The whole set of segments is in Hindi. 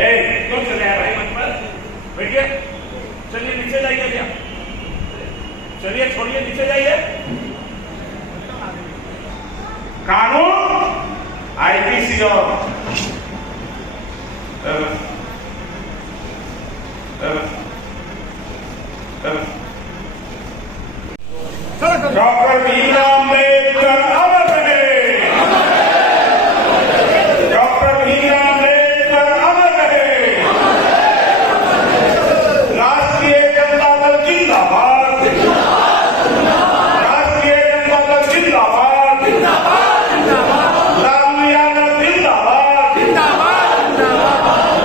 क्यों चले आए भाई मंच पर? बैठिए, चलिए नीचे जाइए भैया, चलिए छोड़िए नीचे जाइए। कानून आईपीसी और डॉक्टर भीमराव अम्बेडकर अमर रहे, डॉक्टर भीमराव अम्बेडकर अमर रहे, राष्ट्रीय जनता दल जिंदाबाद, राष्ट्रीय जनता दल जिंदाबाद, लालू यादव जिंदाबाद,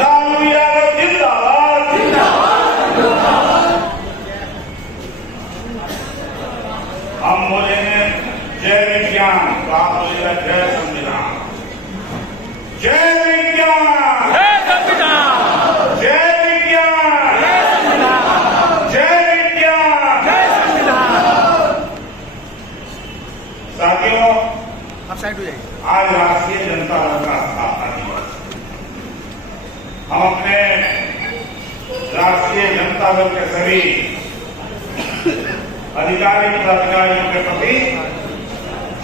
लालू यादव जिंदाबाद। हम बोलेंगे जय विज्ञान, तो आप बोलेगा जय संविधान। जय विज्ञान, जय संविधान, जय विज्ञान, जय संविधान, जय विज्ञान, जय संविधान। साथियों, आप साइड हो जाइए। आज राष्ट्रीय जनता दल का स्थापना दिवस। हम अपने राष्ट्रीय जनता दल के सभी अधिकारी पदाधिकारियों के प्रति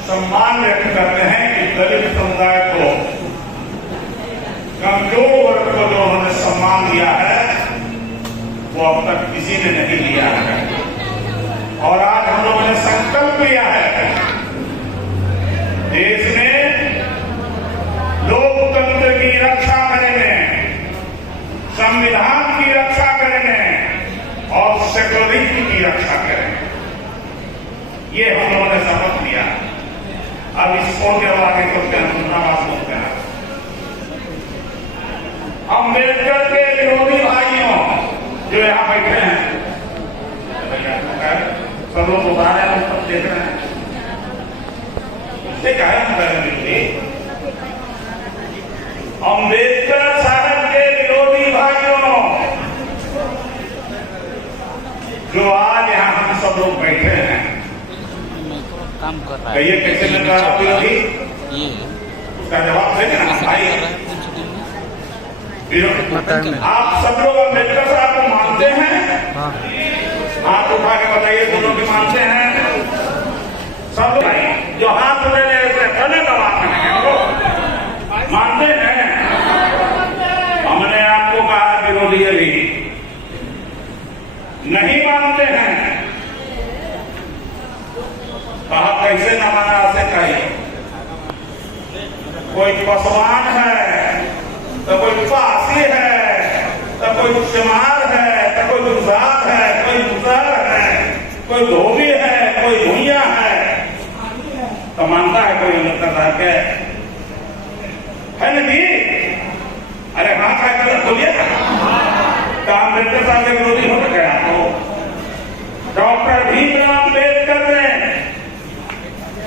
सम्मान व्यक्त करते हैं कि दलित समुदाय को, कमजोर वर्ग को जो उन्होंने सम्मान दिया है वो अब तक किसी ने नहीं लिया है। और आज हम लोगों ने संकल्प लिया है, देश में लोकतंत्र की रक्षा करेंगे, संविधान की रक्षा करेंगे और सेक्युलरिज्म की रक्षा करेंगे। ये हम लोगों ने शपथ लिया। अब इसको के आगे चलते हैं, दूसरा बात बोलते हैं। अम्बेडकर के विरोधी भाइयों जो यहाँ बैठे हैं, सब लोग उतार रहे हैं, सब देख रहे हैं, इससे क्या है विरोधी? अम्बेडकर साहब के विरोधी भाइयों जो आज यहाँ हम सब लोग बैठे हैं, काम कर रहा है। कहिए कैसे मिल रहा है विरोधी? ये उसका जवाब दे देना भाई। आप सब लोग अम्बेडकर साहब को मानते हैं? हाथ उठा के बताइए, दोनों भी मानते हैं? सब लोग जो हाथ उठे पहले दबा मानते हैं? हमने आपको कहा विरोधी अभी नहीं मानते हैं, कहा कैसे न माना ऐसे कहिए। कोई पसवान है तो कोई पासी है, तो कोई चमार है, तो कोई गुलजार है, कोई गुजार है, कोई धोबी है, कोई भूया है, तो मानता है कोई अम्बेडकर साहब के है ना जी? अरे हाँ क्या गलत बोलिए, तो अम्बेडकर साहब के विरोधी हो गया। तो डॉक्टर भीमराव अम्बेडकर ने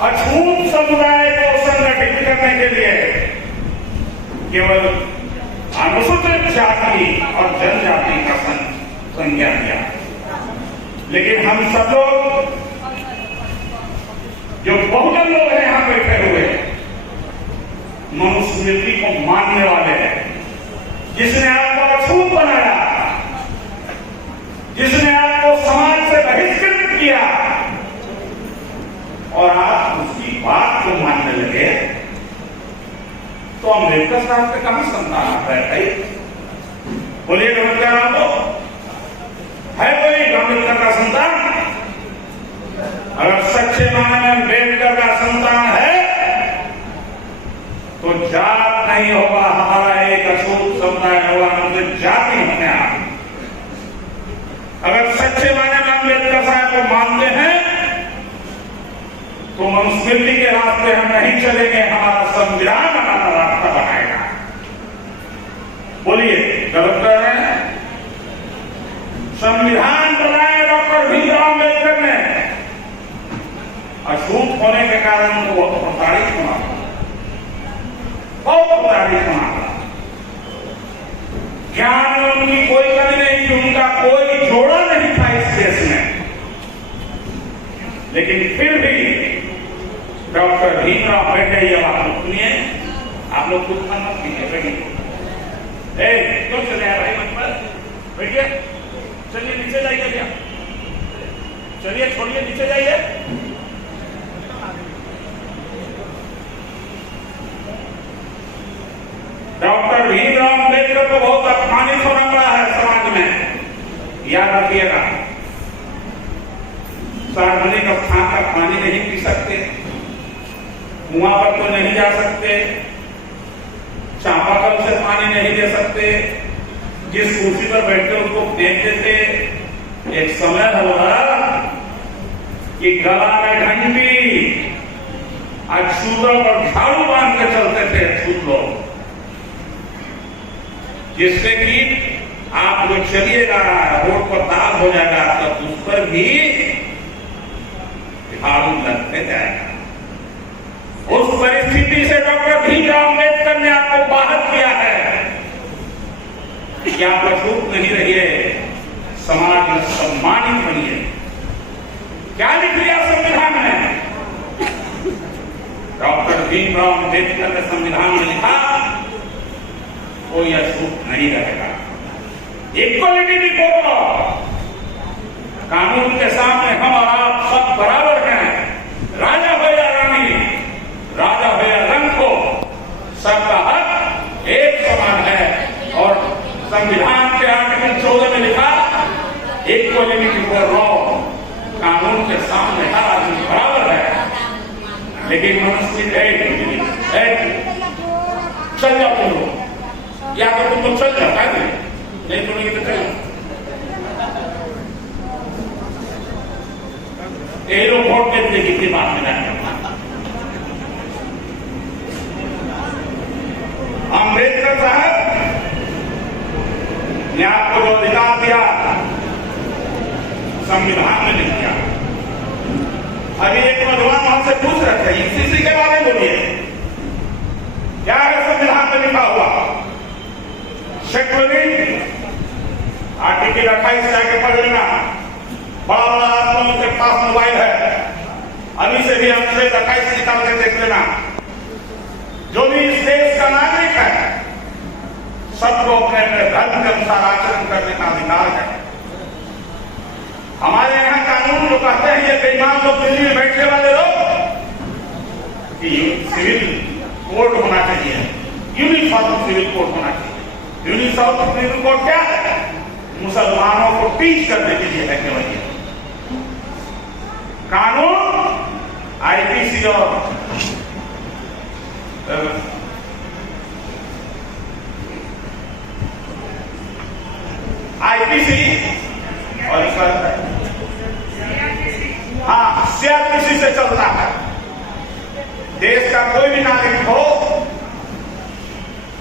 अछूत समुदाय को संगठित करने के लिए केवल अनुसूचित जाति और जनजाति का संज्ञा दिया, लेकिन हम सब लोग जो बहुजन लोग हैं यहाँ बैठे हुए, मनुस्मृति को मानने वाले हैं, जिसने आपको अछूत बनाया, जिसने आपको समाज से बहिष्कृत किया और आप उसकी बात को मानने लगे, तो अम्बेडकर साहब के कहां संतान आता है भाई? बोलिए अम्बेडकर आपको है कोई अम्बेडकर का संतान? अगर सच्चे मायने में अम्बेडकर का संतान है तो जात नहीं होगा, हमारा एक अछूत समुदाय होगा, मतलब जाति होने आप। अगर सच्चे मायने में अम्बेडकर साहब को मानते हैं तो मनुस्मृति के रास्ते हम नहीं चलेंगे, हमारा संविधान हमारा रास्ता बनाएगा। बोलिए गलत कर रहे हैं? संविधान बनाया डॉक्टर भीमराव अम्बेडकर ने, अछूत होने के कारण उनको बहुत प्रताड़ित होना, बहुत प्रताड़ित होना। ज्ञान में उनकी कोई कमी नहीं थी, उनका कोई जोड़ा नहीं था इस देश में, लेकिन फिर भी डॉक्टर भीमराव बैठे, ये बात सुनिए, आप लोग कुछ मत कीजिए। बैठिए, चलिए नीचे जाइए भैया, चलिए छोड़िए नीचे जाइए। डॉक्टर भीमराव अम्बेडकर को बहुत अपमानित होना पड़ा है समाज में, याद रखिएगा। सार्वजनिक स्थान का पानी नहीं पी सकते, कुआं पर तो नहीं जा सकते, चापाकल से पानी नहीं दे सकते, जिस कुर्सी पर बैठते उसको फेंक देते। एक समय होगा कि गला में घंटी, अछूतों पर झाड़ू बांध के चलते थे अछूत लोग, जिससे कि आप लोग चलिएगा रोड पर ताल हो जाएगा तो उस पर भी झाड़ू लगते जाएगा। उस परिस्थिति से डॉक्टर भीमराव अम्बेडकर ने आपको बाहर किया है कि आप अछूत नहीं रहिए, समाज में सम्मानित बनिए। क्या लिख लिया संविधान में? डॉक्टर भीमराव अम्बेडकर ने संविधान में लिखा कोई अछूत नहीं रहेगा। इक्वलिटी बिफोर, कानून के सामने हम और आप सब बराबर हैं। राजा हो या रानी, राजा हो या रंग हो, सबका हक एक समान है। और संविधान के आर्टिकल 14 में लिखा इक्वलिटी बिफोर लॉ, कानून के सामने हर आदमी बराबर है। लेकिन मनुष्य चल जाओ तुम लोग, या तो तुम लोग चल जाता है, नहीं सुनेंगे तो चलो। यही लोग वोट देते किसी बात में नहीं। अम्बेडकर साहब ने आपको जो अधिकार दिया संविधान में लिख दिया। अभी एक नौजवान हमसे पूछ रहे थे यूसीसी के बारे में, बोलिए क्या है संविधान में लिखा हुआ? शेक्युलरिज्म आर्टिकल 28 जाके पढ़ लेना। बड़ा बड़ा आदमियों के पास मोबाइल है, अभी से भी हमसे 28 निकाल के देख लेना। जो भी इस देश का नागरिक है सबको अपने अपने धर्म के अनुसार आचरण करने का अधिकार है। हमारे यहाँ कानून जो कहते हैं ये बेईमान लोग दिल्ली में बैठने वाले लोग कि सिविल कोड होना चाहिए, यूनिफॉर्म सिविल कोड होना चाहिए। यूनिफॉर्म सिविल कोड क्या है? मुसलमानों को टीच करने के लिए है केवल ये कानून। आईपीसी और आईपीसी और हाँ सीआरपीसी से चलता है। देश का कोई भी नागरिक हो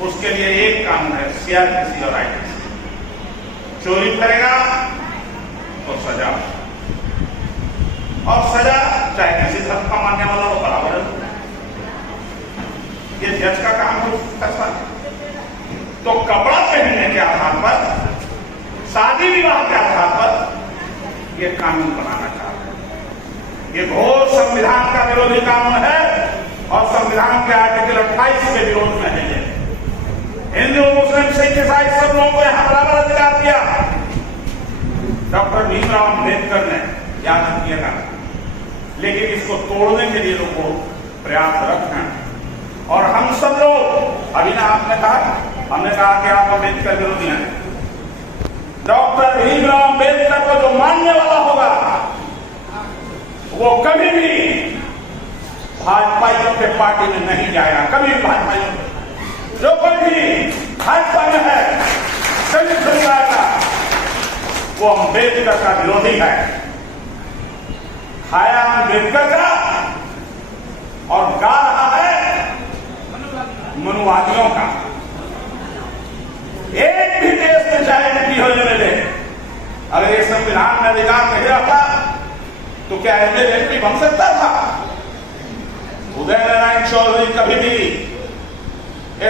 उसके लिए एक कानून है, सीआरपीसी और आईपीसी। चोरी करेगा तो सजा, और सजा चाहे किसी धर्म का मानने वाला हो बराबर है। ये जज का काम हो सकता है। तो कपड़ा पहनने के आधार पर, शादी विवाह के आधार पर ये कानून बनाना चाहते हैं। ये घोर संविधान का विरोधी कानून है और संविधान के आर्टिकल 28 के विरोध में है। ये हिंदू मुस्लिम सिख ईसाई सब लोगों को यहां बराबर अधिकार दिया डॉक्टर भीमराव अम्बेडकर ने, याद रखिएगा। लेकिन इसको तोड़ने के लिए लोग प्रयासरत हैं। और हम सब लोग, अभी ना आपने कहा, हमने कहा कि आप अम्बेडकर विरोधी हैं। डॉक्टर भीमराव अम्बेडकर को जो मानने वाला होगा वो कभी भी भाजपाइयों के पार्टी में नहीं जाएगा। कभी भाजपाइयों में जो कोई भी भाजपा में है कभी नहीं जाएगा, वो अम्बेडकर का विरोधी है। खाया अम्बेडकर का और गा रहा है मनुवादियों का। एक भी देश में चाहे एमपी हो जाने, अगर ये संविधान में अधिकार नहीं रहता तो क्या एमपी बन सकता था? उदय नारायण चौधरी कभी भी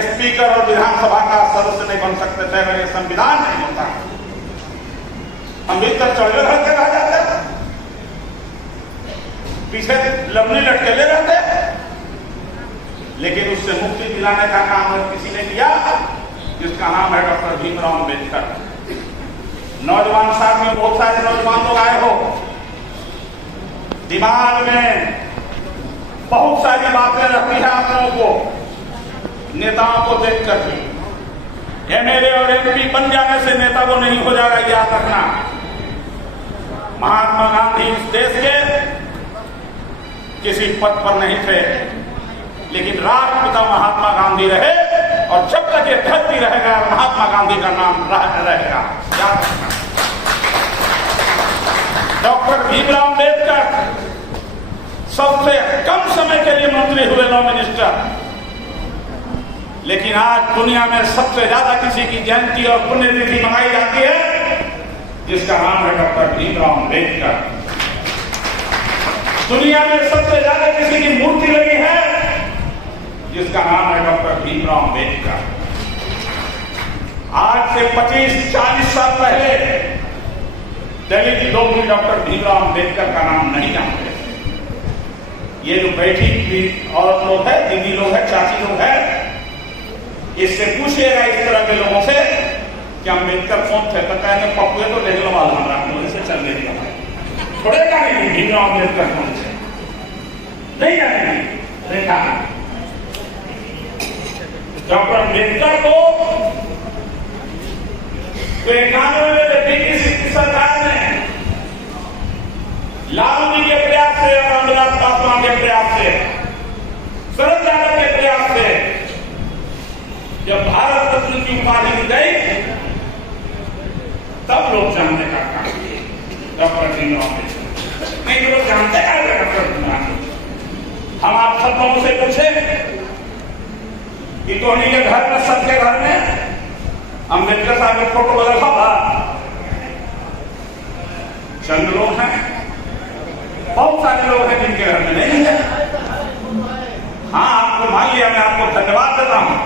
स्पीकर और विधानसभा का सदस्य नहीं बन सकते थे अगर ये संविधान नहीं होता। अम्बेडकर चौड़े घर के रह जाते, पीछे लंबी लटकेले रहते, लेकिन उससे मुक्ति दिलाने का काम किसी ने किया जिसका नाम है डॉक्टर भीमराव अम्बेडकर। नौजवान साथ में बहुत सारे नौजवान लोग आए हो, दिमाग में बहुत सारी बातें रहती है आप लोगों को नेताओं को देख कर। एमएलए और एमपी बन जाने से नेता वो नहीं हो जाएगा, याद रखना। महात्मा गांधी इस देश के किसी पद पर नहीं थे, लेकिन राष्ट्रपिता महात्मा गांधी रहे, और जब तक ये धरती रहेगा महात्मा गांधी का नाम रहेगा, याद रखना। डॉक्टर भीमराव अम्बेडकर सबसे कम समय के लिए मंत्री हुए, लॉ मिनिस्टर, लेकिन आज दुनिया में सबसे ज्यादा किसी की जयंती और पुण्यतिथि मनाई जाती है जिसका नाम है डॉक्टर भीमराव अम्बेडकर। दुनिया में सबसे ज्यादा किसी की मूर्ति लगी है जिसका नाम है डॉक्टर भीमराव अम्बेडकर। आज से 25-40 साल पहले दलित लोग भी डॉक्टर भीमराव अम्बेडकर का नाम नहीं जानते। ये जो बैठी हुई और लोग है, दीदी लोग है, चाची लोग है, इससे पूछिएगा इस तरह के लोगों से कि अम्बेडकर कौन थे, तो कहेंगे पप्पुए तो देख लो वाला से चल रही है, थोड़े का नहीं भीमराव अम्बेडकर कौन थे, नहीं जानेंगे। देखा डॉक्टर अम्बेडकर को 91 में ब्रिटिश सरकार ने लालू जी के प्रयास से और रामविलास पासवान के प्रयास से, शरद यादव के प्रयास से जब भारत रत्न की उपाधि दी गई, तब लोग जानने का काम किए डॉक्टर भीमराव अम्बेडकर। नहीं तो लोग जानते हैं डॉक्टर भीमराव। हम आप सब लोगों से पूछे कि टोनी के घर में, सबके घर में अम्बेडकर साहब की फोटो लगा हुआ, चंद लोग हैं, बहुत सारे लोग हैं जिनके घर में नहीं है। हाँ, आपको मान लिया, मैं आपको धन्यवाद देता हूं।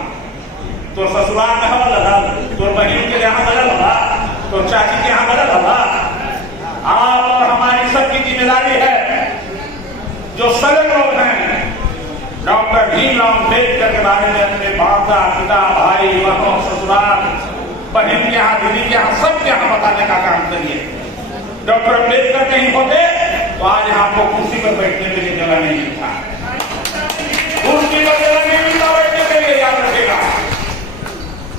तो ससुराल में हवा लगा, तो बहन के यहाँ बदल होगा, तो चाची के यहाँ बदल होगा। आप और हमारी सबकी जिम्मेदारी है, जो सगे लोग हैं डॉक्टर भीमराव अम्बेडकर के बारे में अपने माता, पिता, भाई, बहनों, ससुराल, बहन के यहाँ, दीदी के यहाँ, सबके यहाँ बताने का काम करिए। डॉक्टर अम्बेडकर नहीं होते तो आज यहाँ को कुर्सी पर बैठने के लिए जगह नहीं मिलता, कुर्सी पर जगह नहीं मिलता बैठने के लिए, याद रखेगा।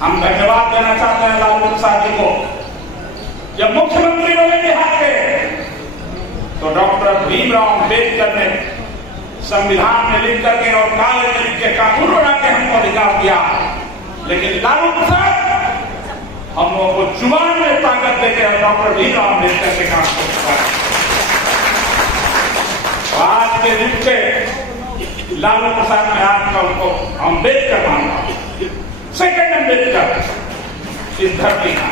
हम धन्यवाद देना चाहते हैं लालू प्रसाद जी को। जब मुख्यमंत्री बने बिहार के, तो डॉक्टर भीमराव अम्बेडकर ने संविधान में लिख करके और कागज में लिख के कानून बना के हमको अधिकार दिया, लेकिन लालू प्रसाद हम लोगों को जुबान में ताकत देकर डॉक्टर भीमराव अम्बेडकर के काम को करवाया। आज के दिन पे लालू प्रसाद ने आज का उनको अम्बेडकर माना, सेकंड अम्बेडकर इस धरती का।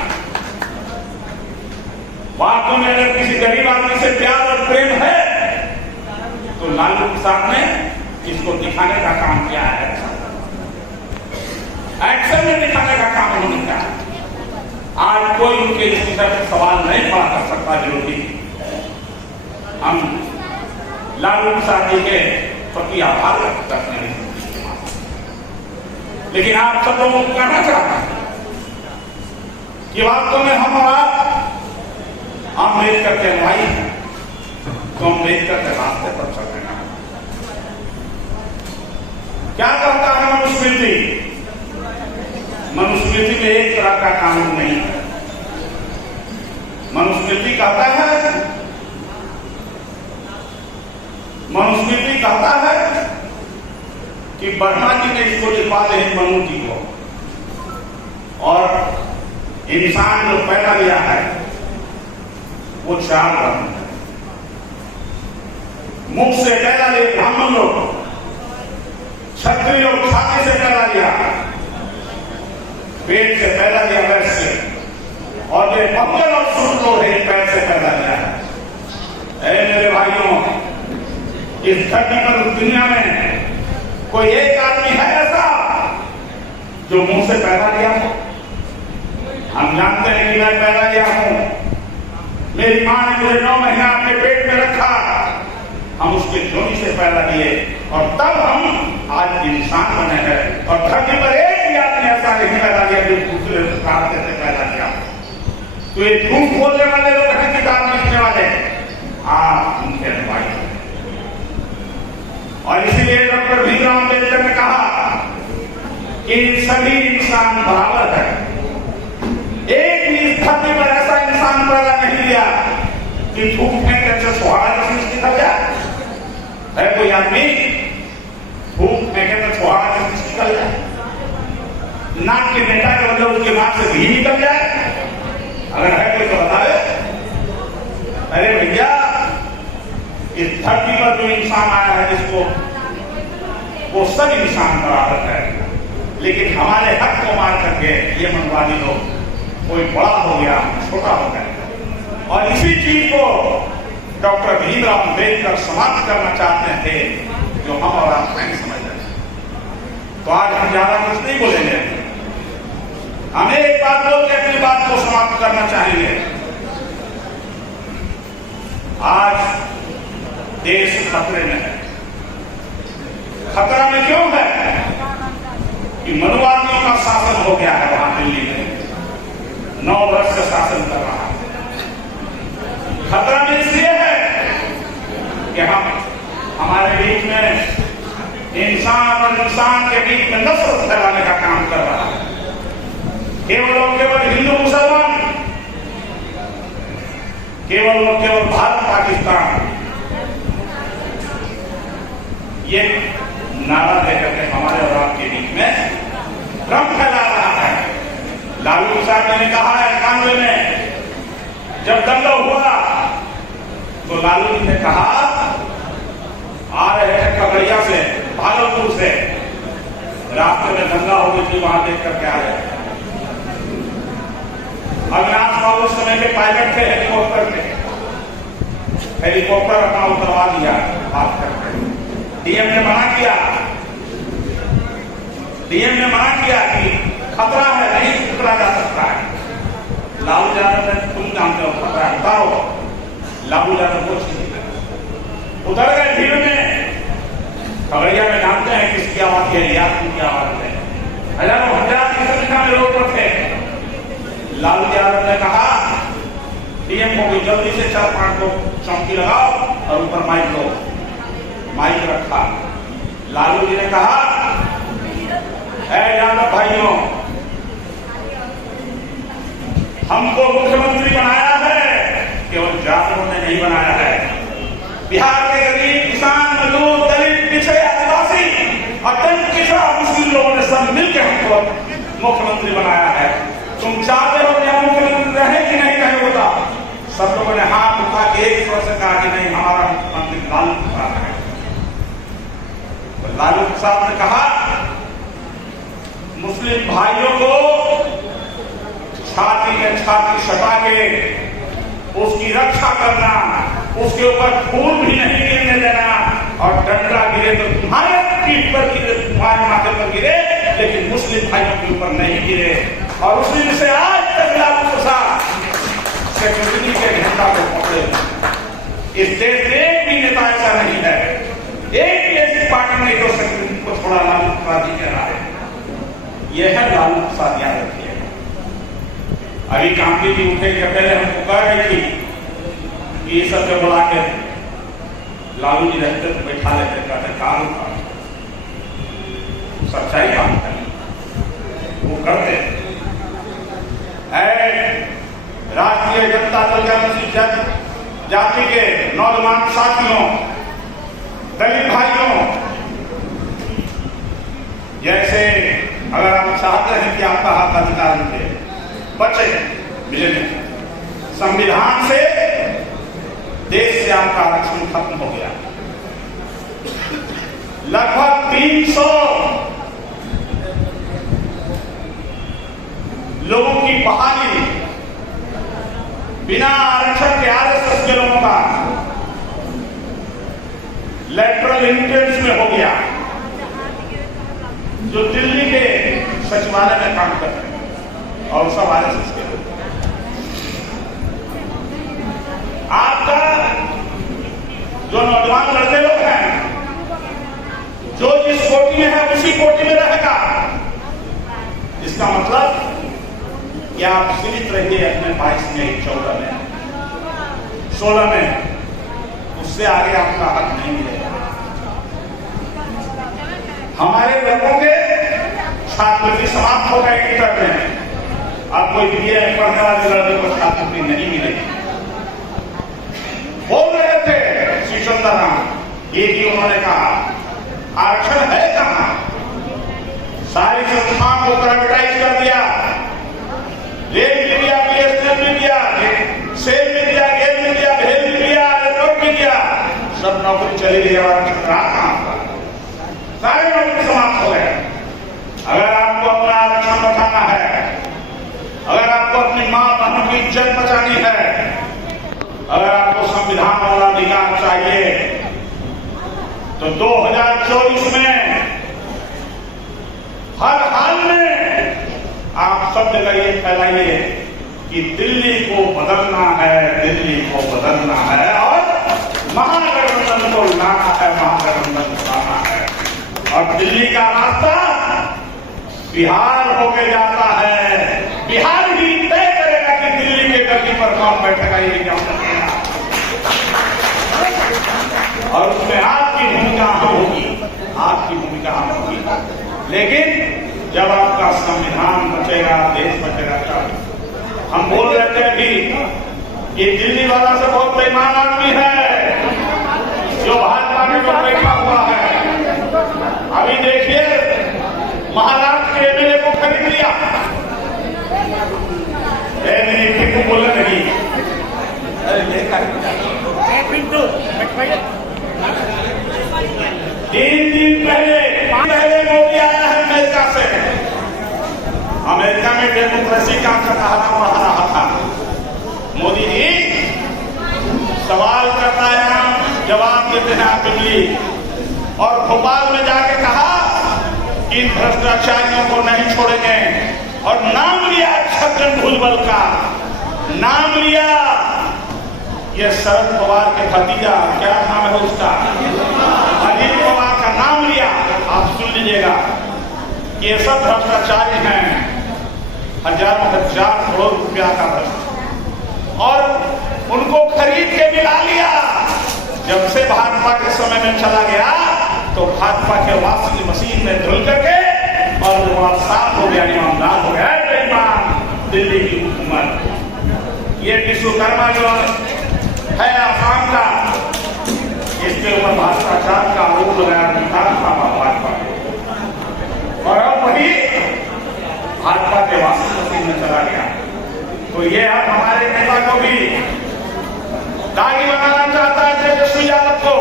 वास्तव में अगर किसी गरीब आदमी से प्यार और प्रेम है तो लालू प्रसाद ने इसको दिखाने का काम किया है, एक्शन में दिखाने का काम उन्होंने किया। आज कोई उनके इस विषय पर सवाल नहीं खड़ा कर सकता विरोधी। हम लालू प्रसाद जी के प्रति आभार व्यक्त करते हैं, लेकिन आप सब लोगों को कहना चाहता हूं कि वास्तव में हम और आप अम्बेडकर के भाई हैं, तो अम्बेडकर के रास्ते पर चल रहे हैं। क्या कहता है मनुस्मृति? मनुस्मृति में एक तरह का कानून नहीं है। मनुस्मृति कहता है कि ब्रह्मा जी ने इसको लिखवा दे मनु जी को, और इंसान जो पैदा लिया है वो 4 वर्ण है। मुख से पैदा लिए ब्राह्मण लोग, क्षत्रिय लोग छाती से पैदा लिया, पेट से पैदा लिया वैश्य, और जो मंगल और सूर्य लोग है पैर से पैदा लिया है। मेरे भाइयों, इस धरती पर दुनिया में कोई एक आदमी है ऐसा जो मुंह से पैदा लिया हो? हम जानते हैं कि मैं पैदा लिया हूं, मेरी मां ने मुझे 9 महीना अपने पेट में रखा, हम उसके जोनी से पैदा लिए और तब हम आज इंसान बने हैं। और धरती पर एक भी आदमी ऐसा नहीं पैदा लिया जो दूसरे रास्ते से पैदा किया। तो ये झूठ बोलने वाले लोग हैं, किताब लिखने वाले, आप उनके अनुयायी हैं। और इसीलिए डॉक्टर भीमराव अम्बेडकर ने कहा कि सभी इंसान बराबर है। एक भी इस धरती पर ऐसा इंसान पैदा नहीं दिया कि झूठ फेंकने से सुहाना सृष्टि कर जाए। है कोई आदमी झूठ फेंके तो सुहाना सृष्टि कर जाए? नाक के नेता के मतलब उसके नाक से घी निकल जाए? अगर है कोई तो बताए। अरे भैया, इस धरती पर जो इंसान आया है जिसको, वो सब इंसान बराबर है, लेकिन हमारे हक को मार करके ये मनवादी लोग, कोई बड़ा हो गया, छोटा हो गया। और इसी चीज को डॉक्टर भीमराव अम्बेडकर समाप्त करना चाहते थे, जो हम और आप नहीं समझ रहे। तो आज हम ज्यादा कुछ नहीं बोलेंगे, हम एक बात बोल के अपनी बात को समाप्त करना चाहेंगे। आज देश खतरे में है। खतरा में क्यों है? कि मनुवादियों का शासन हो गया है वहां दिल्ली में, 9 वर्ष से शासन कर रहा है। खतरा में इसलिए है कि हमारे बीच में इंसान और इंसान के बीच में नफरत फैलाने का काम कर रहा है। केवल और केवल हिंदू मुसलमान, केवल और केवल भारत पाकिस्तान, ये नारा देकर के हमारे और आपके बीच में भ्रम फैला रहा है। लालू प्रसाद ने कहा है 91 में जब दंगा हुआ तो लालू जी ने कहा, आ रहे हैं खगड़िया से, भागलपुर से, रास्ते में दंगा हो गई थी, वहां देख करके आ रहे। अविनाश बाबू उस समय के पायलट थे हेलीकॉप्टर के, हेलीकॉप्टर अपना उतरवा दिया बात करके। डीएम ने मना किया, डीएम ने मना किया कि खतरा है, नहीं उतरा जा सकता है। लालू यादव ने, तुम जानते हो खतरा है, उतारो। लालू यादव कुछ उतर गए भीड़ में। खगड़िया में जानते हैं किसकी आवाज है, यादव की आवाज है। हजारों हजार की संख्या में लोग थे। लालू यादव ने कहा डीएम को भी जल्दी से 4-5 लोग चौकी लगाओ और ऊपर माइक लो। माइक रखा। लालू जी ने कहा, ऐ यादव भाइयों, हमको मुख्यमंत्री बनाया है, केवल जाटों ने नहीं बनाया है। बिहार के गरीब किसान, मजदूर, दलित, पिछड़े, आदिवासी और दलित किसान मुस्लिम लोगों ने सब मिलकर हमको मुख्यमंत्री बनाया है। तुम चाहते हो कि हम मुख्यमंत्री रहे कि नहीं रहे होता? सब लोगों ने हाथ उठा के एक स्वर से कहा कि नहीं, हमारा मुख्यमंत्री लालू प्रसाद है। तो लालू प्रसाद ने कहा, मुस्लिम भाइयों को छाती में छाती सटा के उसकी रक्षा करना, उसके ऊपर खून भी नहीं गिरने देना, और डंडा गिरे तो तुम्हारे पीठ पर गिरे, तुम्हारे माथे पर गिरे, लेकिन मुस्लिम भाइयों के ऊपर नहीं गिरे। और उस दिन से आज तक लालू प्रसाद सेक्रेटरी के झंडा को पकड़े। इस देश में एक भी नेता ऐसा नहीं है, एक भी ऐसी पार्टी नहीं जो सेक्रेटरी को छोड़ा लालू प्रसाद जी कह रहा है। यह है लालू प्रसाद यादव की। अभी कांति जी उठे के पहले हमको कह रही थी कि ये सब बुला के लालू जी रहते तो बैठा लेते, कहते काम था, सच्चाई बात है, वो करते। राष्ट्रीय जनता दल अनुसूचित जाति के नौजवान साथियों, दलित भाइयों, जैसे अगर आप चाहते हैं कि आपका हक अधिकार मिले, बचे मिले नहीं, संविधान से देश से आपका आरक्षण खत्म हो गया। लगभग 300 लोगों की बहाली बिना आरक्षण के आरएसएस के लोगों का लेटरल एंट्रेंस में हो गया, जो दिल्ली के सचिवालय में काम करते हैं, और सब आरएसएस के लोग। आपका जो नौजवान लड़के लोग हैं, जो जिस कोटि में है उसी कोटि में रहेगा। इसका मतलब कि आप सीमित रहिए अपने 22 में, 14 में, 16 में, उससे आगे आपका हक नहीं मिलेगा। हमारे लोगों के छात्रवृत्ति समाप्त हो गए इंटर में, अब कोई बीए पढ़ने वाले लड़के को छात्रवृत्ति नहीं मिलेगी। बोल रहे थे श्री सुंदरराम, ये भी उन्होंने कहा आरक्षण है कहां? सारी संस्थाओं को प्राइवेटाइज कर दिया, rail media, BSNL media, SAIL media, GAIL media, भेल मीडिया, इलेक्ट्रॉनिक मीडिया, सब नौकरी चली गई। आरक्षण रहा कहां? सारे नौकरी समाप्त हो गए। अगर आपको अपना आरक्षण बचाना है, अगर आपको अपनी मां बहनों की इज्जत बचानी है, अगर आपको संविधान वाला अधिकार चाहिए, तो 2024 में हर हाल में आप सब जगह ये फैलाइए कि दिल्ली को बदलना है, दिल्ली को बदलना है और महागठबंधन को लाना है, महागठबंधन को लाना है। और दिल्ली का रास्ता बिहार होके जाता है। बिहार ही तय करेगा कि दिल्ली के गद्दी पर कौन बैठेगा, ये क्या सकेगा। और उसमें आपकी भूमिका होगी, आपकी भूमिका होगी। लेकिन जब आपका संविधान बचेगा, देश बचेगा। तब हम बोल रहे थे अभी कि दिल्ली वाला से बहुत बेईमान आदमी है जो भाजपा में जो बैठा हुआ है। अभी देखिए महाराष्ट्र के एमएलए को खरीद लिया। बोले नहीं, तीन दिन पहले मोदी आया है अमेरिका से। अमेरिका में डेमोक्रेसी का कटहरा बढ़ा रहा था। मोदी जी सवाल करता है, जवाब देते हैं आप दिल्ली। और भोपाल में जाके कहा कि इन भ्रष्टाचारियों को नहीं छोड़ेंगे। और नाम लिया छगन भुजबल का, नाम लिया ये शरद पवार के भतीजा, क्या नाम है उसका, अजित पवार का नाम लिया। आप सुन लीजिएगा, ये सब भ्रष्टाचारी हैं, हजारों हजार करोड़ रुपया का भ्रष्ट, और उनको खरीद के मिला लिया। जब से भाजपा के समय में चला गया तो भाजपा के वाशिंग मशीन में धुल करके और वो साफ हो गया, ईमानदार हो गया बेईमान दिल्ली की हुकूमत। ये विश्वकर्मा जो है आसाम का, इसके ऊपर भ्रष्टाचार का आरोप लगाया भाजपा ने, और अब वही भाजपा के वाशिंग मशीन में चला गया। तो ये अब हमारे नेता को भी दागी बनाना चाहता है तेजस्वी यादव को।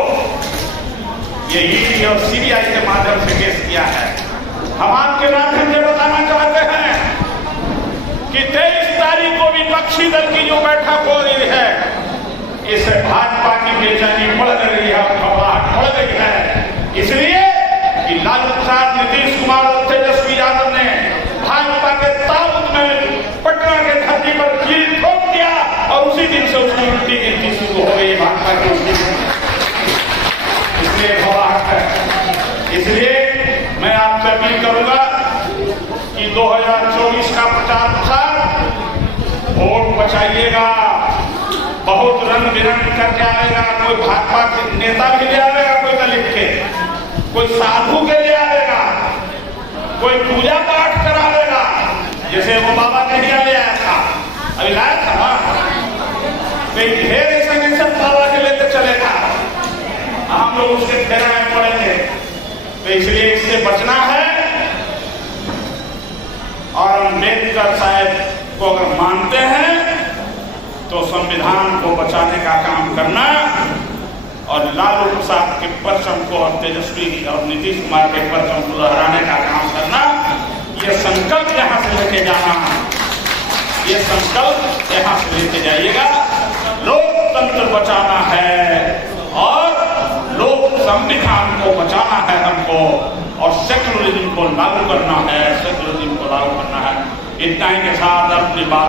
ये ईडी और सीबीआई के माध्यम से केस किया है। हम आपके माध्यम से बताना चाहते हैं कि 23 तारीख को विपक्षी दल की जो बैठक हो रही है, इससे भाजपा की बेचैनी बढ़ रही है, घबराहट बढ़ रही है। इसलिए कि लालू प्रसाद, नीतीश कुमार और तेजस्वी यादव ने भाजपा के ताबूत में पटना के धरती पर कील ठोक दिया और उसी दिन से उसकी उल्टी गिनती शुरू हो गई भाजपा की उल्टी। इसलिए घबराहट है। इसलिए मैं आपसे अपील करूंगा कि 2024 का प्रचार प्रसार वोट बचाइएगा। बहुत रंग बिरंग करके आएगा, कोई भाजपा के नेता भी ले आएगा, कोई दलित के, कोई साधु के ले आएगा, कोई पूजा पाठ करा देगा, जैसे वो बाबा कन्हैया ले आया था, अभी लाया था ना, कई ढेर ऐसे बाबा के लेते चलेगा, हम लोग उसके घेरा में पड़ेंगे। तो इसलिए इससे बचना है। और अम्बेडकर साहब को अगर मानते हैं तो संविधान को बचाने का काम करना, और लालू प्रसाद के परचम को और तेजस्वी और नीतीश कुमार के परचम को लहराने का काम करना, ये संकल्प यहां से लेके जाना, ये संकल्प यहां से लेके जाइएगा। लोकतंत्र बचाना है और लोक संविधान को बचाना है हमको, और सेक्युलरिज्म को लागू करना है, सेक्युलरिज्म को लागू करना है। इतना ही के साथ अपनी बात